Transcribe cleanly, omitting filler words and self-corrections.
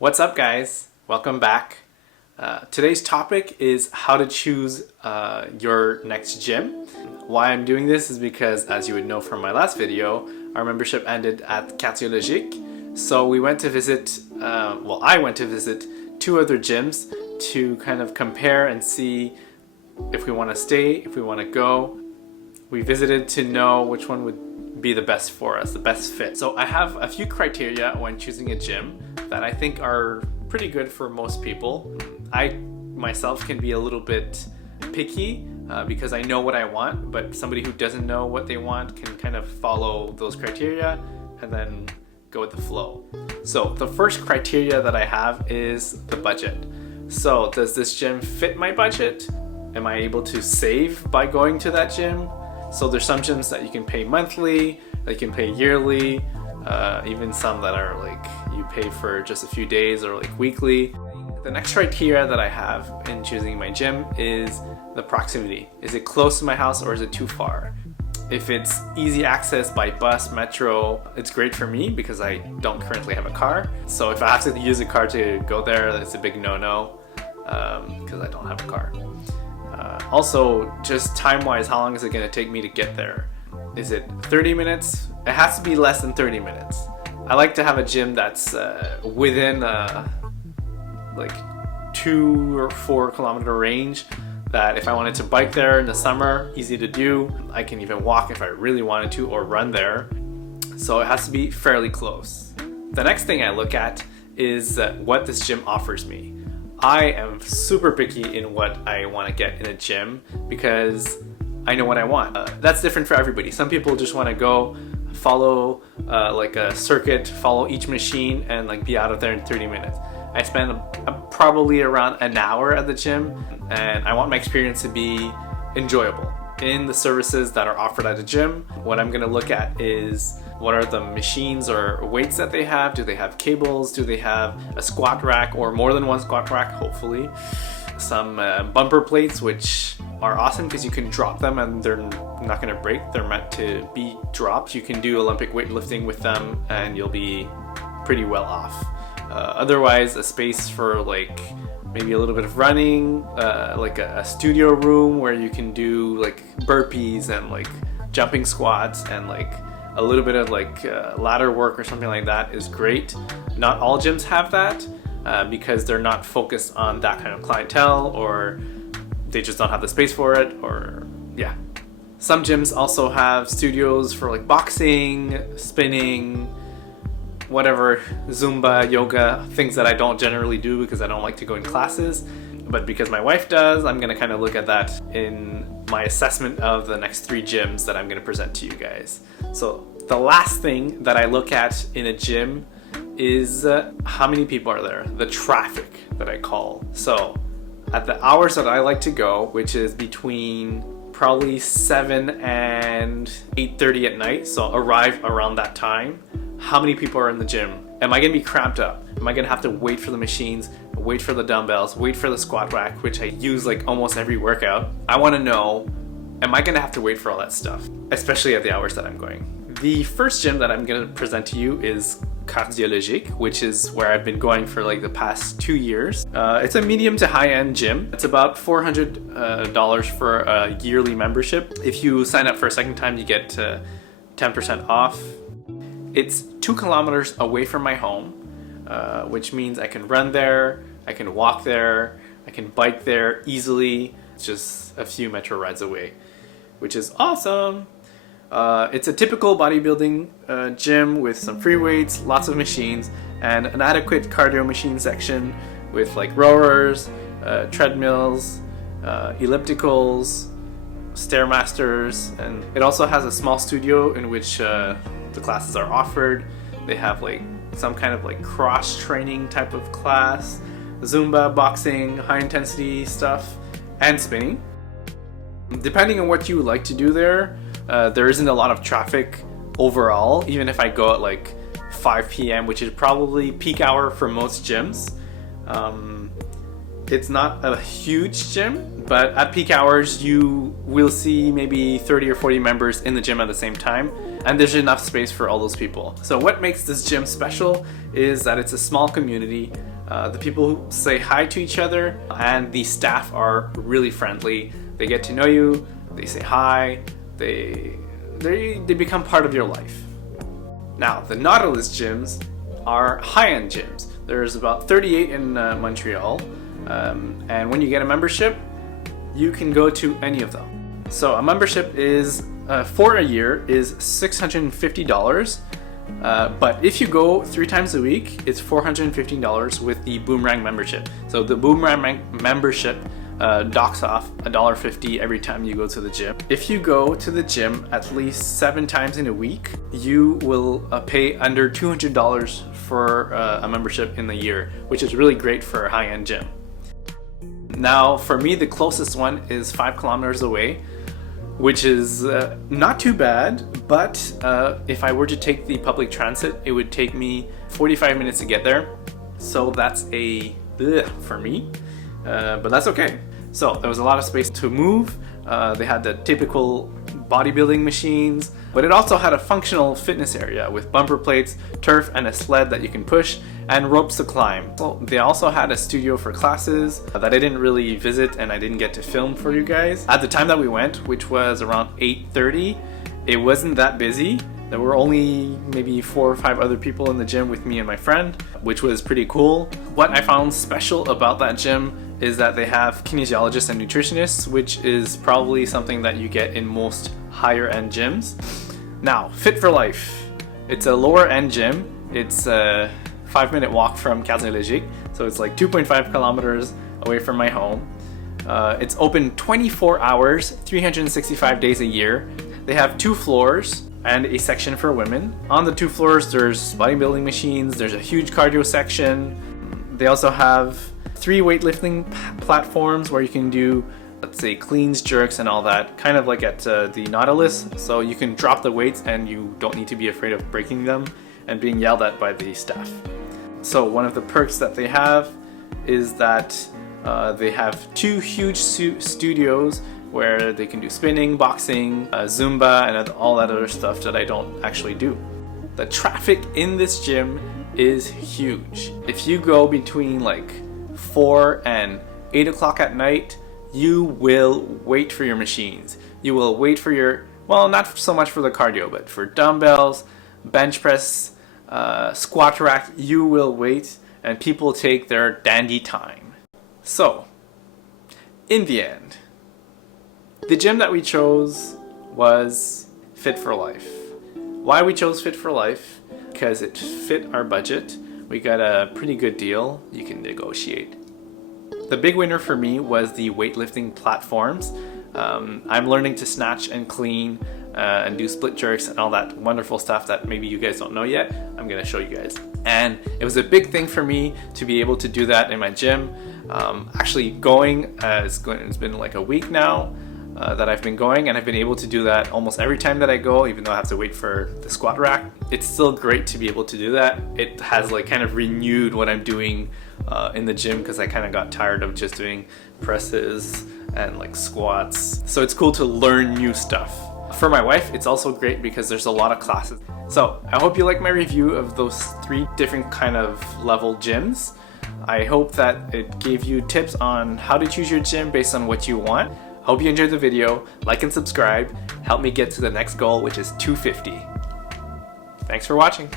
What's up, guys? Welcome back. Today's topic is how to choose your next gym. Why I'm doing this is because, as you would know from my last video, our membership ended at Cardiologique. So we went to visit, I went to visit two other gyms to kind of compare and see if we want to stay, if we want to go. We visited to know which one would be the best for us, the best fit. So I have a few criteria when choosing a gym that I think are pretty good for most people. I myself can be a little bit picky because I know what I want, but somebody who doesn't know what they want can kind of follow those criteria and then go with the flow. So the first criteria that I have is the budget. So does this gym fit my budget? Am I able to save by going to that gym? So there's some gyms that you can pay monthly, that you can pay yearly, even some that are like you pay for just a few days or like weekly. The next criteria that I have in choosing my gym is the proximity. Is it close to my house or is it too far? If it's easy access by bus, metro, it's great for me because I don't currently have a car. So if I have to use a car to go there, that's a big no-no because I don't have a car. Also, just time-wise, how long is it going to take me to get there? Is it 30 minutes? It has to be less than 30 minutes. I like to have a gym that's within like 2 or 4 kilometer range, that if I wanted to bike there in the summer, easy to do. I can even walk if I really wanted to, or run there. So it has to be fairly close. The next thing I look at is what this gym offers me. I am super picky in what I want to get in a gym because I know what I want. That's different for everybody. Some people just want to go follow like a circuit, follow each machine and like be out of there in 30 minutes. I spend probably around an hour at the gym and I want my experience to be enjoyable. In the services that are offered at the gym, what I'm going to look at is what are the machines or weights that they have? Do they have cables? Do they have a squat rack or more than one squat rack, hopefully? Some bumper plates, which are awesome because you can drop them and they're not going to break. They're meant to be dropped. You can do Olympic weightlifting with them and you'll be pretty well off. Otherwise, a space for like maybe a little bit of running, like a studio room where you can do like burpees and like jumping squats and like a little bit of like ladder work or something like that is great. Not all gyms have that because they're not focused on that kind of clientele, or they just don't have the space for it, or yeah. Some gyms also have studios for like boxing, spinning, whatever, Zumba, yoga, things that I don't generally do because I don't like to go in classes. But because my wife does, I'm going to kind of look at that in my assessment of the next 3 gyms that I'm going to present to you guys. So the last thing that I look at in a gym is how many people are there, the traffic that I call. So at the hours that I like to go, which is between probably 7 and 8:30 at night, so arrive around that time, how many people are in the gym? Am I going to be cramped up? Am I going to have to wait for the machines, wait for the dumbbells, wait for the squat rack, which I use like almost every workout? I want to know, am I going to have to wait for all that stuff, especially at the hours that I'm going? The first gym that I'm going to present to you is Cardiologique, which is where I've been going for like the past 2 years. It's a medium to high-end gym. It's about $400 for a yearly membership. If you sign up for a second time, you get 10% off. It's 2 kilometers away from my home, which means I can run there, I can walk there, I can bike there easily. It's just a few metro rides away, which is awesome. It's a typical bodybuilding gym with some free weights, lots of machines, and an adequate cardio machine section with like rowers, treadmills, ellipticals, Stairmasters, and it also has a small studio in which the classes are offered. They have like some kind of like cross training type of class, Zumba, boxing, high intensity stuff, and spinning. Depending on what you would like to do there isn't a lot of traffic overall, even if I go at like 5 p.m., which is probably peak hour for most gyms. It's not a huge gym, but at peak hours you will see maybe 30 or 40 members in the gym at the same time, and there's enough space for all those people. So what makes this gym special is that it's a small community. The people say hi to each other, and the staff are really friendly. They get to know you, they say hi, they become part of your life. Now, the Nautilus gyms are high-end gyms. There's about 38 in Montreal, and when you get a membership, you can go to any of them. So a membership is for a year is $650, but if you go 3 times a week, it's $415 with the Boomerang membership. So the Boomerang membership docks off $1.50 every time you go to the gym. If you go to the gym at least 7 times in a week, you will pay under $200 for a membership in the year, which is really great for a high-end gym. Now, for me, the closest one is 5 kilometers away, which is not too bad, but if I were to take the public transit, it would take me 45 minutes to get there. So that's a for me, but that's okay. So there was a lot of space to move. They had the typical bodybuilding machines, but it also had a functional fitness area with bumper plates, turf, and a sled that you can push, and ropes to climb. Well, they also had a studio for classes that I didn't really visit and I didn't get to film for you guys. At the time that we went, which was around 8:30, it wasn't that busy. There were only maybe 4 or 5 other people in the gym with me and my friend, which was pretty cool. What I found special about that gym is that they have kinesiologists and nutritionists, which is probably something that you get in most higher end gyms. Now, Fit for Life. It's a lower end gym. It's a 5-minute walk from Cardiologique, so it's like 2.5 kilometers away from my home. It's open 24 hours, 365 days a year. They have 2 floors and a section for women. On the 2 floors, there's bodybuilding machines, there's a huge cardio section. They also have 3 weightlifting platforms where you can do, let's say, cleans, jerks, and all that, kind of like at the Nautilus. So you can drop the weights and you don't need to be afraid of breaking them and being yelled at by the staff. So one of the perks that they have is that they have 2 huge studios where they can do spinning, boxing, Zumba, and all that other stuff that I don't actually do. The traffic in this gym is huge. If you go between like 4 and 8 o'clock at night, you will wait for your machines. You will wait for your, well, not so much for the cardio, but for dumbbells, bench press, squat rack, you will wait, and people take their dandy time. So, in the end, the gym that we chose was Fit for Life. Why we chose Fit for Life? Because it fit our budget. We got a pretty good deal. You can negotiate. The big winner for me was the weightlifting platforms. I'm learning to snatch and clean and do split jerks and all that wonderful stuff that maybe you guys don't know yet. I'm gonna show you guys. And it was a big thing for me to be able to do that in my gym. Actually going, it's been like a week now that I've been going, and I've been able to do that almost every time that I go, even though I have to wait for the squat rack. It's still great to be able to do that. It has like kind of renewed what I'm doing in the gym, because I kind of got tired of just doing presses and like squats. So it's cool to learn new stuff. For my wife, it's also great because there's a lot of classes. So I hope you like my review of those 3 different kind of level gyms. I hope that it gave you tips on how to choose your gym based on what you want. Hope you enjoyed the video. Like and subscribe. Help me get to the next goal, which is 250. Thanks for watching.